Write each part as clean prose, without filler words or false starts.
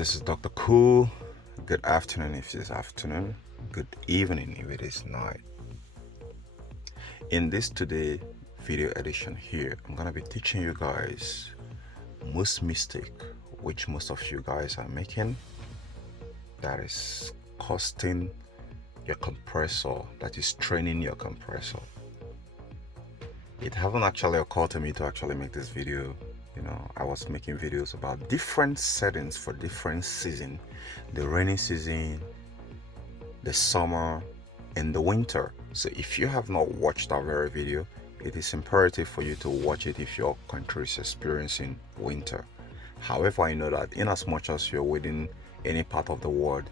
This is Dr. Cool. Good afternoon if it is afternoon. Good evening if it is night. In this today video edition here, I'm gonna be teaching you guys most mistake which most of you guys are making that is costing your compressor, that is training your compressor. It haven't actually occurred to me to actually make this video. I was making videos about different settings for different season, the rainy season, the summer, and the winter. So if you have not watched that very video, it is imperative for you to watch it if your country is experiencing winter. However, I know that in as much as you're within any part of the world,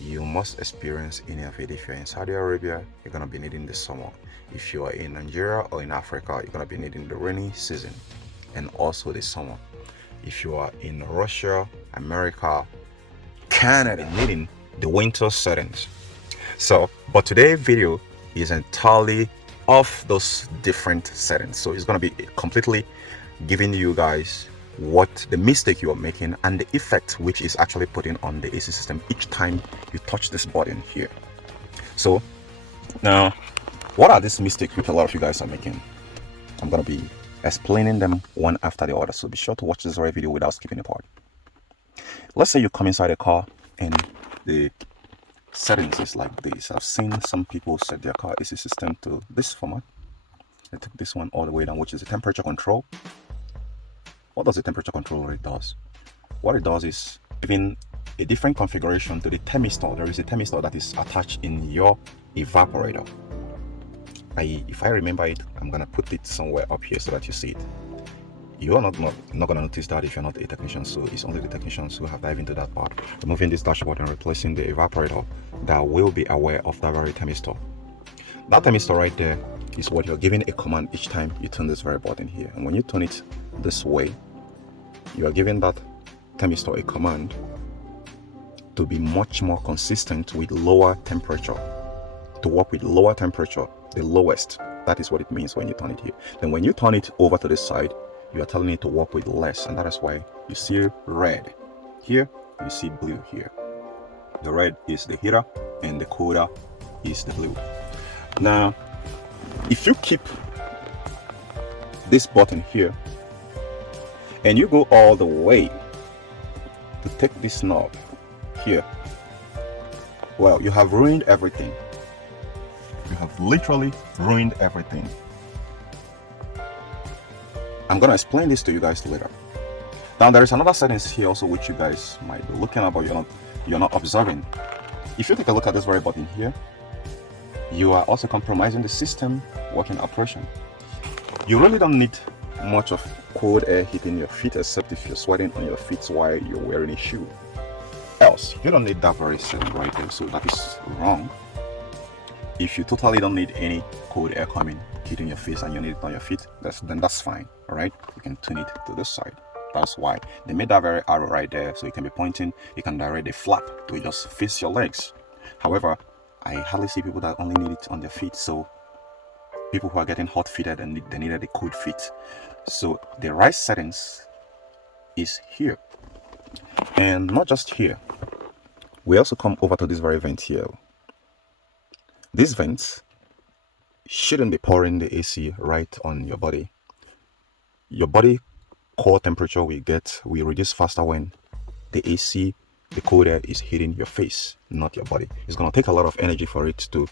you must experience any of it. If you're in Saudi Arabia, you're gonna be needing the summer. If you are in Nigeria or in Africa, you're gonna be needing the rainy season and also the summer. If you are in Russia, America, Canada, needing the winter settings. But today's video is entirely of those different settings. So it's gonna be completely giving you guys what the mistake you are making and the effect which is actually putting on the AC system each time you touch this button here. So now, what are these mistakes which a lot of you guys are making? I'm gonna be explaining them one after the other, so be sure to watch this video without skipping a part. Let's say you come inside a car and the settings is like this. I've seen some people set their car AC system to this format. I took this one all the way down, which is the temperature control. What does the temperature control really does? What it does is giving a different configuration to the thermistor. There is a thermistor that is attached in your evaporator. If I remember it, I'm gonna put it somewhere up here so that you see it. You are not gonna notice that if you're not a technician, so it's only the technicians who have dived into that part. Removing this dashboard and replacing the evaporator that will be aware of that very thermistor. That thermistor right there is what you're giving a command each time you turn this very button here. And when you turn it this way, you are giving that thermistor a command to be much more consistent with lower temperature, to work with lower temperature, the lowest. That is what it means when you turn it here. Then when you turn it over to this side, you are telling it to work with less, and that is why you see red here, you see blue here. The red is the heater and the cooler is the blue. Now, if you keep this button here and you go all the way to take this knob here, well, you have ruined everything. You have literally ruined everything. I'm gonna explain this to you guys later. Now, there is another settings here also which you guys might be looking at, but you're not observing. If you take a look at this very button here, you are also compromising the system working operation. You really don't need much of cold air hitting your feet, except if you're sweating on your feet while you're wearing a shoe. Else, you don't need that very setting right there, so that is wrong. If you totally don't need any cold air coming hitting your face and you need it on your feet, then that's fine. All right, you can turn it to this side. That's why they made that very arrow right there, so you can be pointing, you can direct the flap to just face your legs. However, I hardly see people that only need it on their feet, so people who are getting hot fitted and they needed a cold fit. So the right settings is here, and not just here. We also come over to this very vent here. These vents shouldn't be pouring the AC right on your body. Your body core temperature will reduce faster when the AC, the cold air, is hitting your face, not your body. It's gonna take a lot of energy for it to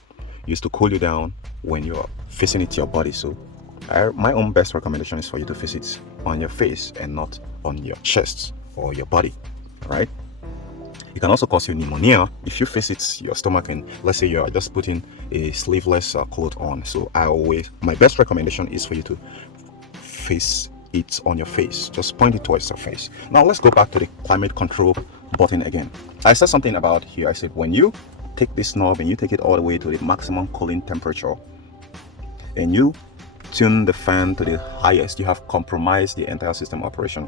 cool you down when you're facing it to your body. So my own best recommendation is for you to face it on your face and not on your chest or your body, right? It can also cause you pneumonia if you face it your stomach, and let's say you are just putting a sleeveless cloth on. So my best recommendation is for you to face it on your face. Just point it towards your face. Now let's go back to the climate control button again. I said something about here. I said when you take this knob and you take it all the way to the maximum cooling temperature and you tune the fan to the highest, you have compromised the entire system operation.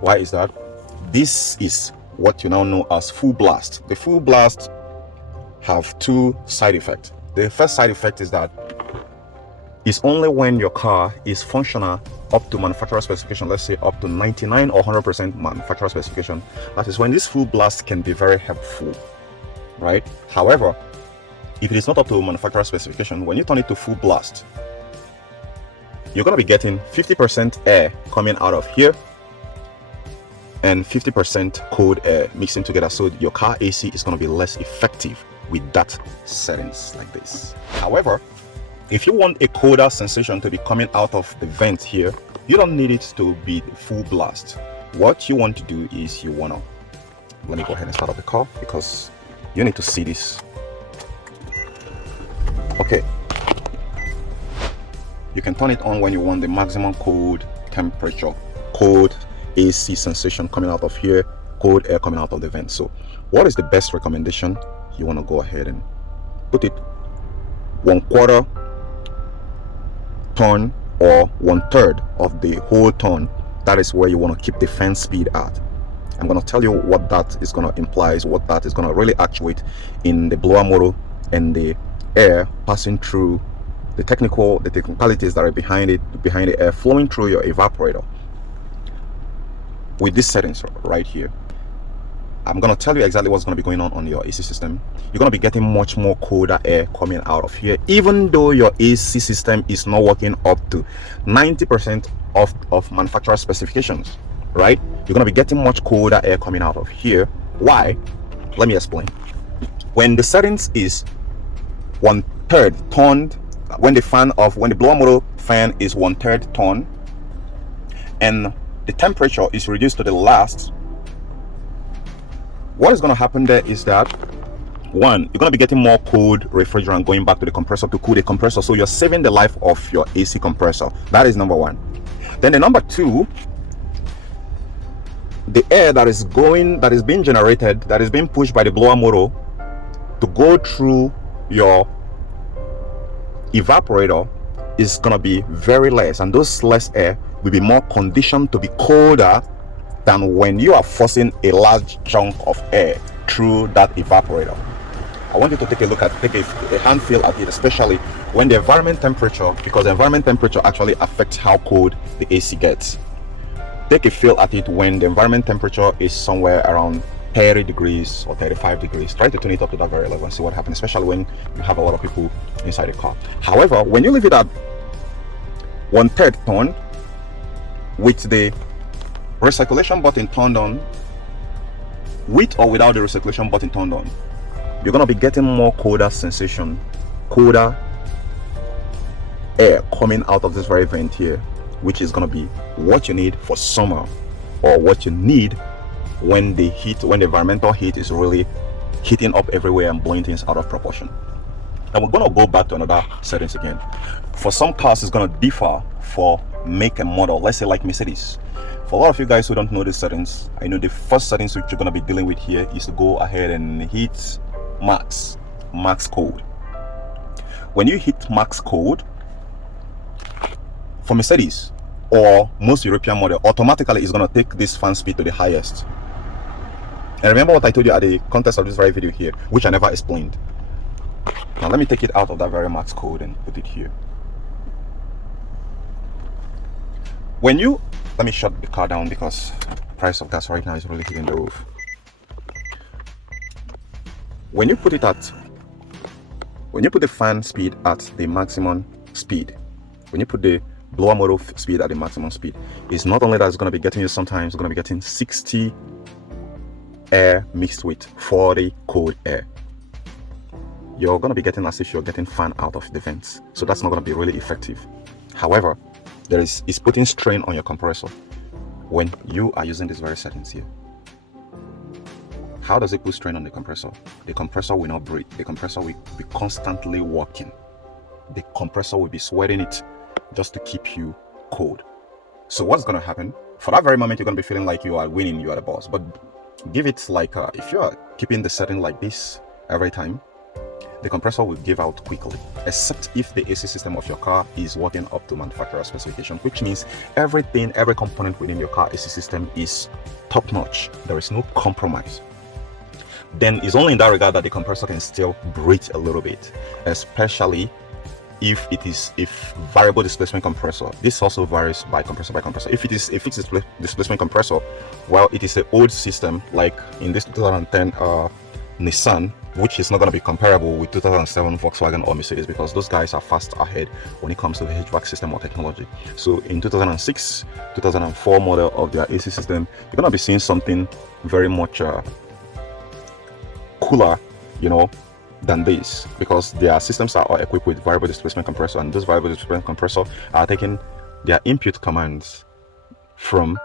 Why is that? This is what you now know as full blast. The full blast have two side effects. The first side effect is that it's only when your car is functional up to manufacturer specification, let's say up to 99 or 100% manufacturer specification, that is when this full blast can be very helpful, right? However, if it is not up to manufacturer specification, when you turn it to full blast, you're going to be getting 50% air coming out of here and 50% cold air mixing together, so your car AC is going to be less effective with that settings like this. However, if you want a colder sensation to be coming out of the vent here, you don't need it to be full blast. What you want to do is you want to, let me go ahead and start up the car because you need to see this. Okay, you can turn it on when you want the maximum cold temperature, cold AC sensation coming out of here, cold air coming out of the vent. So what is the best recommendation? You want to go ahead and put it 1/4 ton or 1/3 of the whole ton. That is where you want to keep the fan speed at. I'm going to tell you what that is going to imply, what that is going to really actuate in the blower motor and the air passing through the technicalities that are behind the air flowing through your evaporator. With these settings right here, I'm going to tell you exactly what's going to be going on your AC system. You're going to be getting much more colder air coming out of here, even though your AC system is not working up to 90% of manufacturer specifications, right? You're going to be getting much colder air coming out of here. Why? Let me explain. When the settings is 1/3 turned, when the blower motor fan is 1/3 ton and the temperature is reduced to the last, what is going to happen there is that, one, you're going to be getting more cold refrigerant going back to the compressor to cool the compressor, so you're saving the life of your AC compressor. That is number one. Then the number two, the air that is being generated, that is being pushed by the blower motor to go through your evaporator is going to be very less, and those less air will be more conditioned to be colder than when you are forcing a large chunk of air through that evaporator. I want you to take a hand feel at it, especially when the environment temperature, because the environment temperature actually affects how cold the AC gets. Take a feel at it when the environment temperature is somewhere around 30 degrees or 35 degrees. Try to tune it up to that very level and see what happens, especially when you have a lot of people inside the car. However, when you leave it at 1/3 ton with the recirculation button turned on, with or without the recirculation button turned on, you're going to be getting more colder sensation, colder air coming out of this very vent here, which is going to be what you need for summer, or what you need when the environmental heat is really heating up everywhere and blowing things out of proportion. And we're going to go back to another settings again. For some cars, it's going to differ for make and model. Let's say like Mercedes. For a lot of you guys who don't know these settings, I know the first settings which you're going to be dealing with here is to go ahead and hit max code. When you hit max code for Mercedes or most European model, automatically it's going to take this fan speed to the highest. And remember what I told you at the context of this very video here, which I never explained. Now let me take it out of that very max code and put it here. When you, let me shut the car down because the price of gas right now is really hitting the roof. When you put the fan speed at the maximum speed, when you put the blower motor speed at the maximum speed, it's not only that it's going to be getting you, sometimes it's going to be getting 60 air mixed with 40 cold air. You're going to be getting as if you're getting fan out of the vents, so that's not going to be really effective. However, it's putting strain on your compressor when you are using these very settings here. How does it put strain on the compressor? The compressor will not breathe. The compressor will be constantly working. The compressor will be sweating it just to keep you cold. So what's going to happen? For that very moment, you're going to be feeling like you are winning, you are the boss. But give it like, if you are keeping the setting like this every time, the compressor will give out quickly, except if the AC system of your car is working up to manufacturer specification, which means every component within your car AC system is top notch. There is no compromise. Then it's only in that regard that the compressor can still breathe a little bit, especially if it is a variable displacement compressor. This also varies by compressor by compressor. If it is a fixed displacement compressor, well, it is an old system, like in this 2010 Nissan, which is not going to be comparable with 2007 Volkswagen or Mercedes, because those guys are fast ahead when it comes to the HVAC system or technology. So in 2006 2004 model of their AC system, you're going to be seeing something very much cooler, you know, than this, because their systems are all equipped with variable displacement compressor, and those variable displacement compressor are taking their input commands from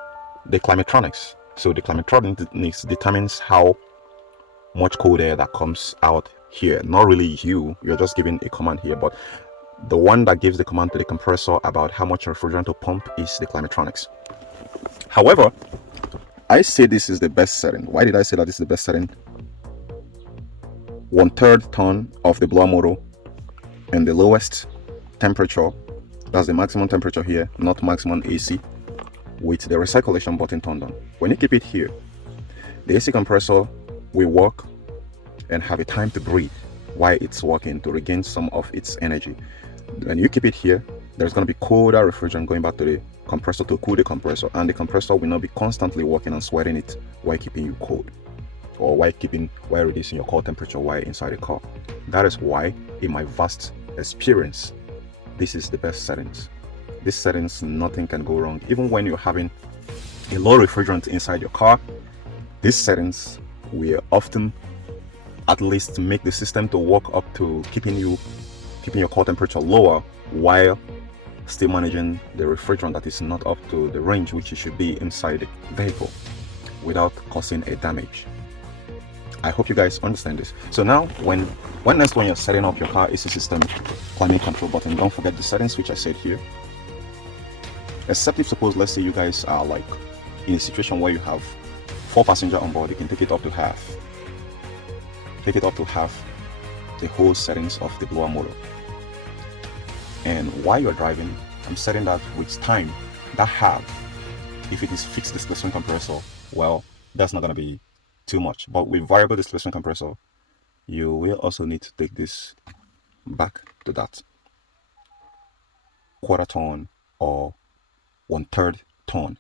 the climatronics. So the climatronics determines how much cold air that comes out here. Not really you're just giving a command here, but the one that gives the command to the compressor about how much refrigerant to pump is the climatronics. However, I say this is the best setting. Why did I say that this is the best setting? 1/3 ton of the blower motor, and the lowest temperature, that's the maximum temperature here, not maximum AC, with the recirculation button turned on. When you keep it here, the AC compressor will work and have a time to breathe while it's working to regain some of its energy. When you keep it here, there's going to be colder refrigerant going back to the compressor to cool the compressor, and the compressor will not be constantly working and sweating it while keeping you cold, or while reducing your core temperature while inside the car. That is why, in my vast experience, this is the best settings. These settings, nothing can go wrong. Even when you're having a low refrigerant inside your car, these settings will often at least make the system to work up to keeping your core temperature lower while still managing the refrigerant that is not up to the range which it should be inside the vehicle without causing a damage. I hope you guys understand this. So now when you're setting up your car AC system climate control button, don't forget the settings which I said here. Except if, suppose, let's say you guys are like in a situation where you have 4 passengers on board, you can take it up to half. Take it up to half the whole settings of the blower motor. And while you're driving, I'm setting that with time, that half, if it is fixed displacement compressor, well, that's not going to be too much. But with variable displacement compressor, you will also need to take this back to that 1/4 ton or 1/3 ton.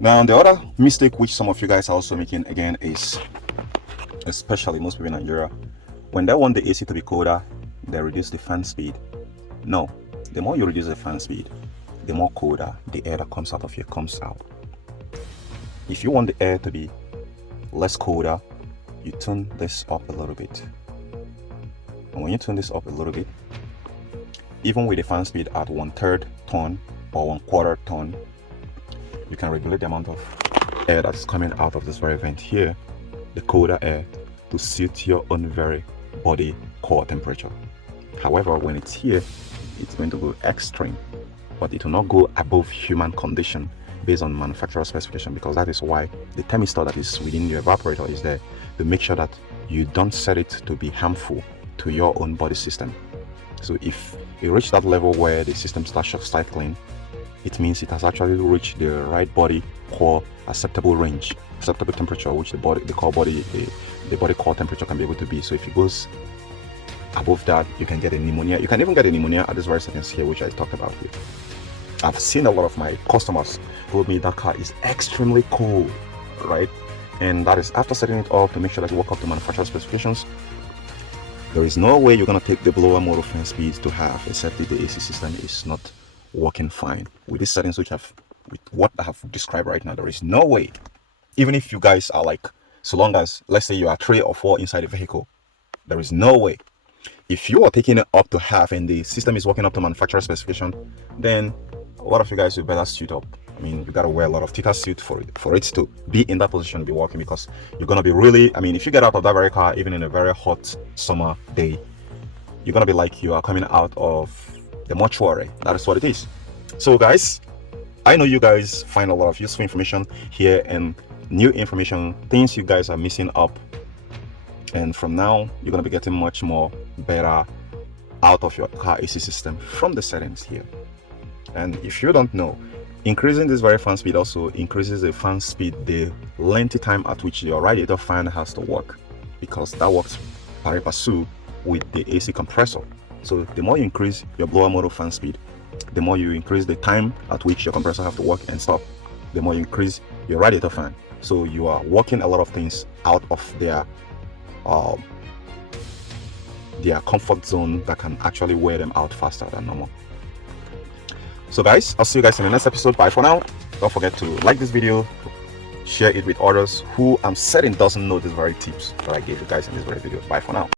Now, the other mistake which some of you guys are also making again is, especially most people in Nigeria, when they want the AC to be colder, they reduce the fan speed. No, the more you reduce the fan speed, the more colder the air that comes out of here comes out. If you want the air to be less colder, you turn this up a little bit. And when you turn this up a little bit, even with the fan speed at 1/3 ton or 1/4 ton, you can regulate the amount of air that's coming out of this very vent here, the colder air, to suit your own very body core temperature. However, when it's here, it's going to go extreme, but it will not go above human condition based on manufacturer specification, because that is why the thermistor that is within your evaporator is there, to make sure that you don't set it to be harmful to your own body system. So if you reach that level where the system starts shock cycling, it means it has actually reached the right body core acceptable range, acceptable temperature, which the body core temperature can be able to be. So if it goes above that, you can get a pneumonia. You can even get a pneumonia at this very seconds here, which I talked about here. I've seen a lot of my customers told me that car is extremely cold, right? And that is after setting it up to make sure that you work up to manufacturer specifications. There is no way you're going to take the blower motor fan speed to half, except if the AC system is not working fine. With these settings with what I have described right now, there is no way. Even if you guys are like, so long as, let's say you are 3 or 4 inside the vehicle, there is no way. If you are taking it up to half and the system is working up to manufacturer specification, then a lot of you guys will better suit up. I mean, you gotta wear a lot of thicker suit for it to be in that position to be working, because you're gonna be really, I mean, if you get out of that very car, even in a very hot summer day, you're gonna be like you are coming out of the mortuary. That is what it is. So guys, I know you guys find a lot of useful information here and new information, things you guys are missing up, and from now you're gonna be getting much more better out of your car AC system from the settings here. And if you don't know, increasing this very fan speed also increases the fan speed, the length time at which your radiator fan has to work, because that works pari passu with the AC compressor. So the more you increase your blower motor fan speed, the more you increase the time at which your compressor have to work and stop, the more you increase your radiator fan. So you are working a lot of things out of their comfort zone that can actually wear them out faster than normal. So guys, I'll see you guys in the next episode. Bye for now. Don't forget to like this video, share it with others who I'm certain doesn't know these very tips that I gave you guys in this very video. Bye for now.